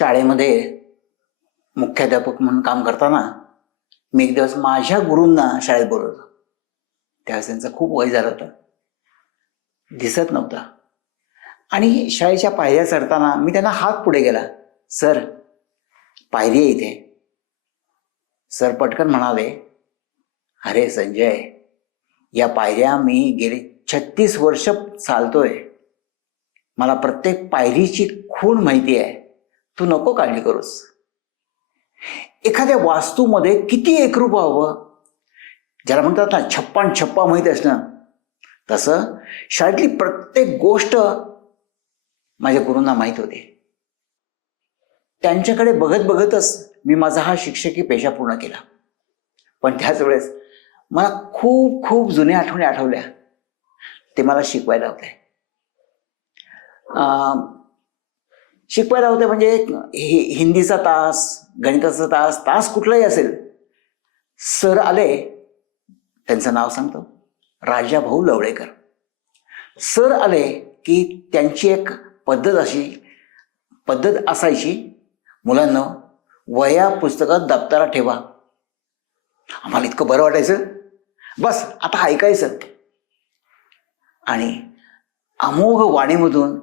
शाळेमध्ये मुख्याध्यापक म्हणून काम करताना मी एक दिवस माझ्या गुरूंना शाळेत बोलवलं. त्यावेळेस त्यांचं खूप वय झालं होतं, दिसत नव्हता. आणि शाळेच्या पायऱ्या चढताना मी त्यांना हात पुढे केला, सर पायरी आहे इथे. सर पटकन म्हणाले, अरे संजय, या पायऱ्या मी गेली 36 वर्ष चालतोय, मला प्रत्येक पायरीची खूण माहिती आहे, तू नको काळजी करूस. एखाद्या वास्तूमध्ये किती एकरूप हवं, ज्याला म्हणतात ना छप्पन छप्पा माहीत असणं, तसं शाळेतली प्रत्येक गोष्ट माझ्या गुरूंना माहीत होते. त्यांच्याकडे बघत बघतच मी माझा हा शिक्षकी पेशा पूर्ण केला. पण त्याच वेळेस मला खूप खूप जुन्या आठवणी आठवल्या. ते मला शिकवायला होते. शिकवायला होते म्हणजे हिंदीचा तास, गणिताचा तास कुठलाही असेल. सर आले, त्यांचं नाव सांगतो, राजाभाऊ लवळेकर. सर आले की त्यांची एक पद्धत असायची, मुलांना वह्या पुस्तकात दप्तरात ठेवा. आम्हाला इतकं बरं वाटायचं, बस आता ऐकायचं. आणि अमोघ वाणीमधून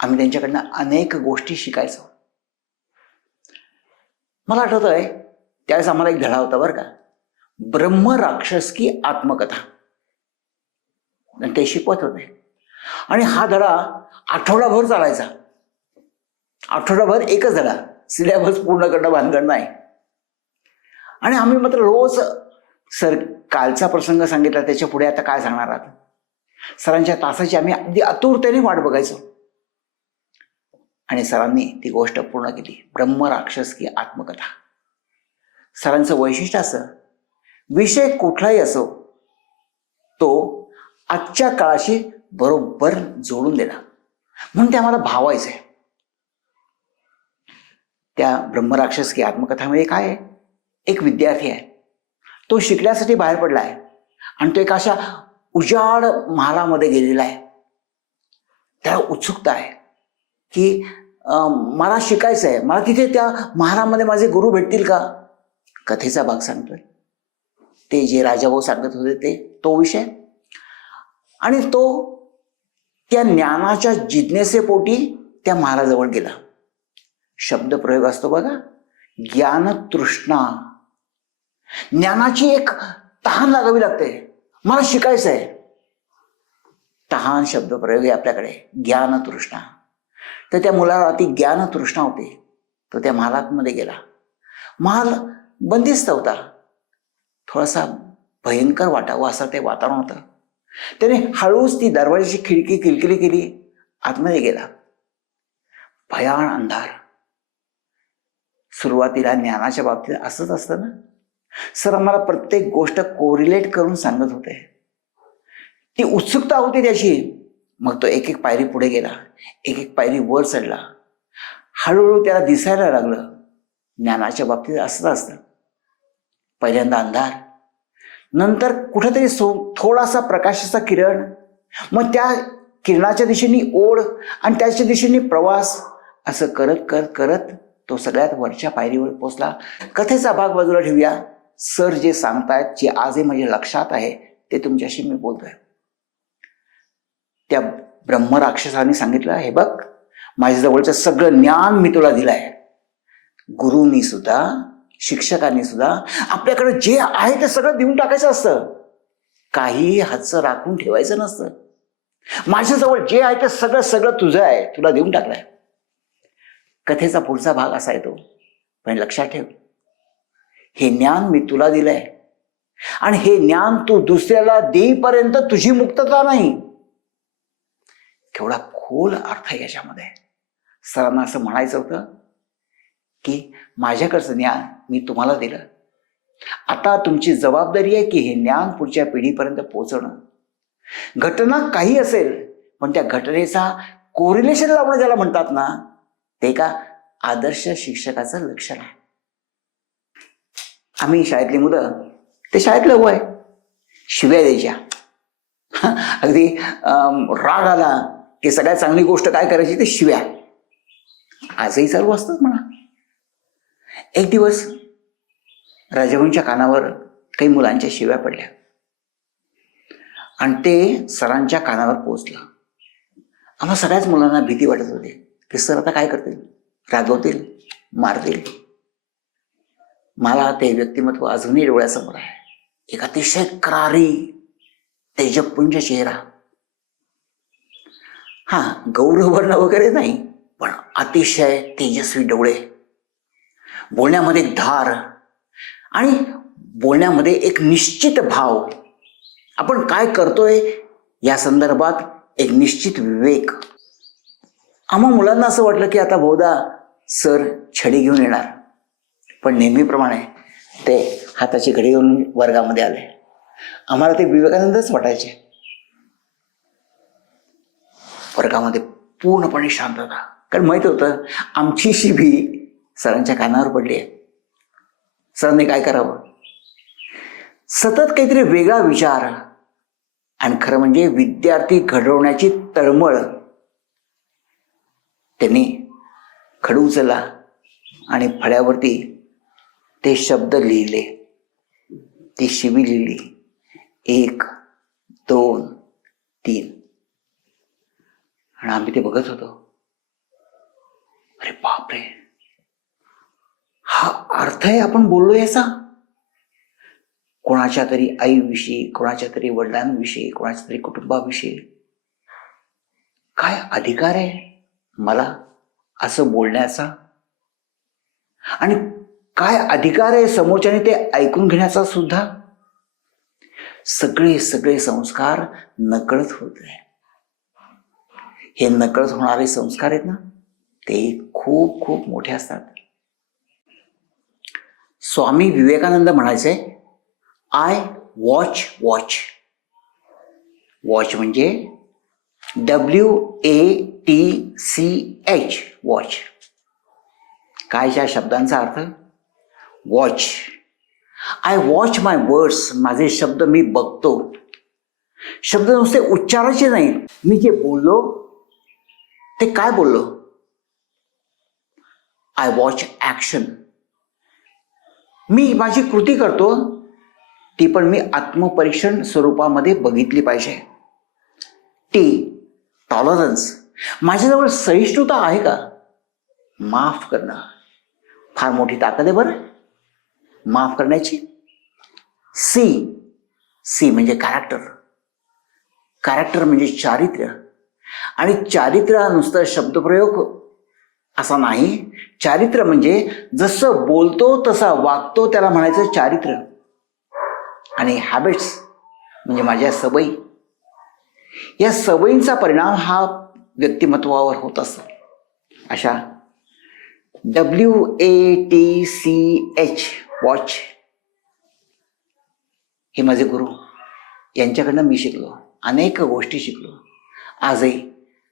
आम्ही त्यांच्याकडनं अनेक गोष्टी शिकायचो. मला आठवत आहे त्यावेळेस आम्हाला एक धडा होता बरं का, ब्रह्म राक्षस की आत्मकथा, ते शिकवत होते. आणि हा धडा आठवडाभर चालायचा. आठवडाभर एकच धडा, सिलेबस पूर्ण करणं भानगड नाही. आणि आम्ही मात्र रोज, सर कालचा प्रसंग सांगितला, त्याच्या पुढे आता काय सांगणार आहात. सरांच्या तासाची आम्ही अगदी आतुरतेने वाट बघायचो. आणि सरांनी ती गोष्ट पूर्ण केली, ब्रह्म राक्षस की आत्मकथा. सरांचं वैशिष्ट्य असं, विषय कुठलाही असो तो आजच्या काळाशी बरोबर जोडून देणार, म्हणून ते आम्हाला भावायचं आहे. त्या ब्रह्मराक्षस की आत्मकथामध्ये काय आहे, एक विद्यार्थी आहे, तो शिकण्यासाठी बाहेर पडला आहे आणि तो एक अशा उजाड महालामध्ये गेलेला आहे. त्याला उत्सुकता आहे की मला शिकायचं आहे, मला तिथे त्या महालामध्ये माझे गुरु भेटतील का. कथेचा भाग सांगतोय, ते जे राजाभाऊ सांगत होते तो विषय. आणि तो त्या ज्ञानाच्या जिज्ञेसेपोटी त्या महाराजाजवळ गेला. शब्दप्रयोग असतो बघा, ज्ञानतृष्णा. ज्ञानाची एक तहान लागावी लागते, मला शिकायचं आहे. तहान शब्दप्रयोग आहे आपल्याकडे, ज्ञानतृष्णा. तर त्या मुलाला ती ज्ञानतृष्णा होती. तो त्या महालामध्ये गेला. महाल बंदिस्त होता, थोडासा भयंकर वाटावं असं ते वातावरण होतं. त्याने हळूच ती दरवाजाची खिडकी किलकिली केली, आतमध्ये गेला. भयान अंधार. सुरुवातीला ज्ञानाच्या बाबतीत असंच असतं ना, सर आम्हाला प्रत्येक गोष्ट कोरिलेट करून सांगत होते. ती उत्सुकता होती त्याची. मग तो एक एक पायरी पुढे गेला, एक एक पायरी वर चढला. हळूहळू त्याला दिसायला लागलं, ज्ञानाच्या बाबतीत असंच असतं. पहिल्यांदा अंधार, नंतर कुठेतरी थोडासा प्रकाशाचा किरण, मग त्या किरणाच्या दिशेने ओढ आणि त्याच्या दिशेने प्रवास. असं करत करत करत तो सगळ्यात वरच्या पायरीवर पोचला. कथेचा भाग बाजूला ठेवूया. सर जे सांगतायत, जे आजही माझ्या लक्षात आहे, ते तुमच्याशी मी बोलतोय. त्या ब्रह्मराक्षसाने सांगितलं, हे बघ, माझ्याजवळचं सगळं ज्ञान मी तुला दिलंय. गुरुनी सुद्धा, शिक्षकांनी सुद्धा आपल्याकडे जे आहे ते सगळं देऊन टाकायचं असतं, काही हातचं राखून ठेवायचं नसतं. माझ्याजवळ जे आहे ते सगळं सगळं तुझं आहे, तुला देऊन टाकलंय. कथेचा पुढचा भाग असा आहे तो, पण लक्षात ठेव, हे ज्ञान मी तुला दिलंय आणि हे ज्ञान तू दुसऱ्याला देईपर्यंत तुझी मुक्तता नाही. केवढा खोल अर्थ आहे याच्यामध्ये. सरांना असं म्हणायचं होतं की माझ्याकडचं ज्ञान मी तुम्हाला दिलं, आता तुमची जबाबदारी आहे की हे ज्ञान पुढच्या पिढीपर्यंत पोहोचवणं. घटना काही असेल, पण त्या घटनेचा कोरिलेशन लावणं ज्याला म्हणतात ना, ते का आदर्श शिक्षकाचं लक्षण आहे. आम्ही शाळेतली मुलं, ते शाळेतलं वय, शिव्या द्यायच्या. अगदी राग आला की सगळ्यात चांगली गोष्ट काय करायची, ते शिव्या. आजही चालू असतात म्हणा. एक दिवस राजाभाऊंच्या कानावर काही मुलांच्या शिव्या पडल्या आणि ते सरांच्या कानावर पोहोचलं. आम्हा सगळ्याच मुलांना भीती वाटत होती की सर आता काय करतील, रागवतील, मारतील. मला ते व्यक्तिमत्व अजूनही डोळ्यासमोर आहे. एक अतिशय करारी तेजपुंज चेहरा, हा गौरवर्ण वगैरे नाही, पण अतिशय तेजस्वी डोळे, बोलण्यामध्ये धार आणि बोलण्यामध्ये एक निश्चित भाव. आपण काय करतोय या संदर्भात एक निश्चित विवेक. आम्हा मुलांना असं वाटलं की आता बहुधा सर छडी घेऊन येणार, पण नेहमीप्रमाणे ते हाताची घडी घेऊन वर्गामध्ये आले. आम्हाला ते विवेकानंदच वाटायचे. वर्गामध्ये पूर्णपणे शांतता, कारण माहित होतं आमची शिबी सरांच्या कानावर पडली आहे. सरांनी काय करावं, सतत काहीतरी वेगळा विचार आणि खरं म्हणजे विद्यार्थी घडवण्याची तळमळ. त्यांनी खडू उचलला आणि फळ्यावरती ते शब्द लिहिले, ती शिबी लिहिली, 1, 2, 3. आणि आम्ही ते बघत होतो. अरे बापरे, हा अर्थ आहे आपण बोललो याचा. कोणाच्या तरी आईविषयी, कोणाच्या तरी वडिलांविषयी, कोणाच्या तरी कुटुंबाविषयी काय अधिकार आहे मला असं बोलण्याचा, आणि काय अधिकार आहे समोरच्याने ते ऐकून घेण्याचा सुद्धा. सगळे सगळे संस्कार नकळत होत आहे. हे नकळत होणारे संस्कार आहेत ना, ते खूप खूप मोठे असतात. स्वामी विवेकानंद म्हणायचे, आय वॉच वॉच. वॉच म्हणजे WATCH, वॉच. काय या शब्दांचा अर्थ? Watch. I watch my words. माझे शब्द मी बघतो. शब्द नुसते उच्चारायचे नाहीत. मी जे बोललो ते काय बोललो. I watch action. मी माझी कृती करतो, ती पण मी आत्मपरीक्षण स्वरूपामध्ये बघितली पाहिजे. टॉलरन्स. माझ्याजवळ सहिष्णुता आहे का? माफ करणं फार मोठी ताकद आहे बरं, माफ करण्याची. सी म्हणजे कॅरेक्टर. कॅरेक्टर म्हणजे चारित्र्य. आणि चारित्र्य नुसतं शब्दप्रयोग असा नाही. चारित्र्य म्हणजे जसं बोलतो तसा वागतो त्याला म्हणायचं चारित्र्य. आणि हॅबिट्स म्हणजे माझ्या सवयी. या सवयींचा परिणाम हा व्यक्तिमत्वावर होत असतो. अशा WATCH, वॉच, हे माझे गुरु, यांच्याकडनं मी शिकलो. अनेक गोष्टी शिकलो. आजही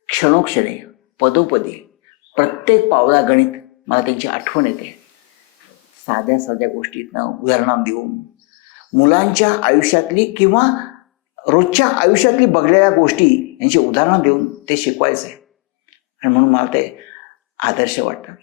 क्षणोक्षणी, पदोपदी, प्रत्येक पावलागणित मला त्यांची आठवण येते. साध्या साध्या गोष्टीतनं उदाहरणं देऊन, मुलांच्या आयुष्यातली किंवा रोजच्या आयुष्यातली बघलेल्या गोष्टी यांची उदाहरणं देऊन ते शिकवायचं आहे. आणि म्हणून मला ते आदर्श वाटतात.